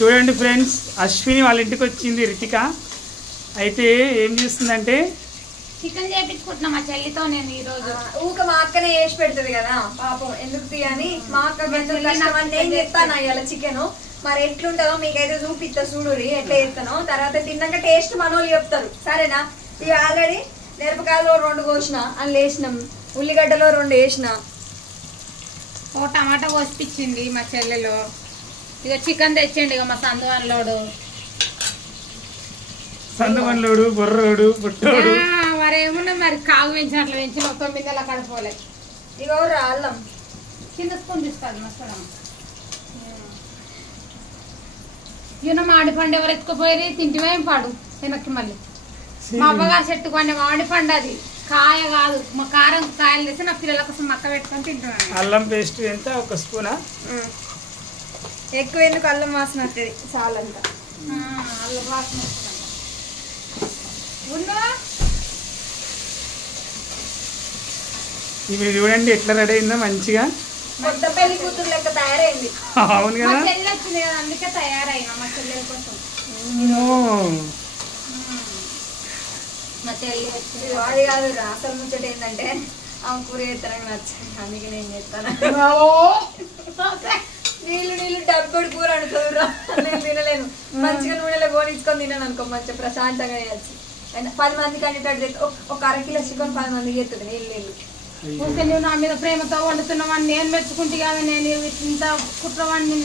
చూడండి ఫ్రెండ్స్, అశ్విని వాళ్ళ ఇంటికి వచ్చింది రితిక. అయితే ఏం చేస్తుందంటే చికెన్ చేయించుకుంటున్నా మా చెల్లితో నేను ఈ రోజు. ఊక మా అక్కనే వేసి పెడుతుంది కదా పాపం, ఎందుకు తీయని మా అక్కకి ఎందుకు కష్టం అంటే ఏం చెప్తాను అయ్యాల చికెన్ మరి ఎట్లుంటుందో మీకైతే చూపిస్తా చూడురి ఎట్లా చేస్తానో. తర్వాత తిన్నాక టేస్ట్ మనోళ్ళు చెప్తారు సరేనా. ఇవి ఆల్రెడీ మిరపకాయలు 2 కోసిన, అందులో వేసినాం ఉల్లిగడ్డలో 2 వేసిన, ఓ టమాటా కోసిపించింది మా చెల్లెలు. ఇక చికెన్ తెచ్చిండి ఇక మా సందువన్లోడు బొర్రోడు బుట్టోడు మరి ఏమున్నా మరి కాగు పెంచినట్లు పెంచి మొత్తం బిందెలా కడిపోలే. ఇక అల్లం కింద స్పూన్ తీసుకోండి మస్తు. ఈయన మామిడి పండు ఎవరు ఎత్తుకుపోయి తింటివేం పాడు వెనక్కి. మళ్ళీ మా అబ్బగారు చెట్టుకోండి మామిడి పండు, అది కాయ కాదు. మా కారం కాయలు తెసి నా పిల్లల కోసం మక్క పెట్టుకొని తింటున్నాను. అల్లం పేస్ట్ ఎంత, 1 స్పూనా? ఎక్కువ ఎందుకు అల్లం వాసన వస్తుంది చాలంతా. అల్లం వాసన వస్తుంది. ఇప్పుడు చూడండి ఎట్లా రెడీ అయిందో మంచిగా. కొత్త పెళ్లి కూతురు లెక్క తయారైంది. అవును మా కదా, చెల్లి వచ్చింది కదా అందుకే తయారైనా మా చెల్లెల కోసం. మా చెల్లి వచ్చింది. అది కాదు అసలు ముచ్చట ఏంటంటే ఆమె కూర చేస్తానని నచ్చింది, అందుకే నేను చేస్తాను. నీళ్ళు డబ్బుడు కూర అనుకోరా, నేను తినలేను. మంచిగా నూనెలో గోనించుకొని తిన్నాను అనుకో, మంచిగా ప్రశాంతంగా చేయొచ్చు. 10 మందికి అంటే ఒక 1/2 కిలో చికెన్ 10 మందికి చేస్తుంది నీళ్ళు. నువ్వు నా మీద ప్రేమతో వండుతున్నావని నేను మెచ్చుకుంటే కదా నేను ఇంత కుట్రవాడిని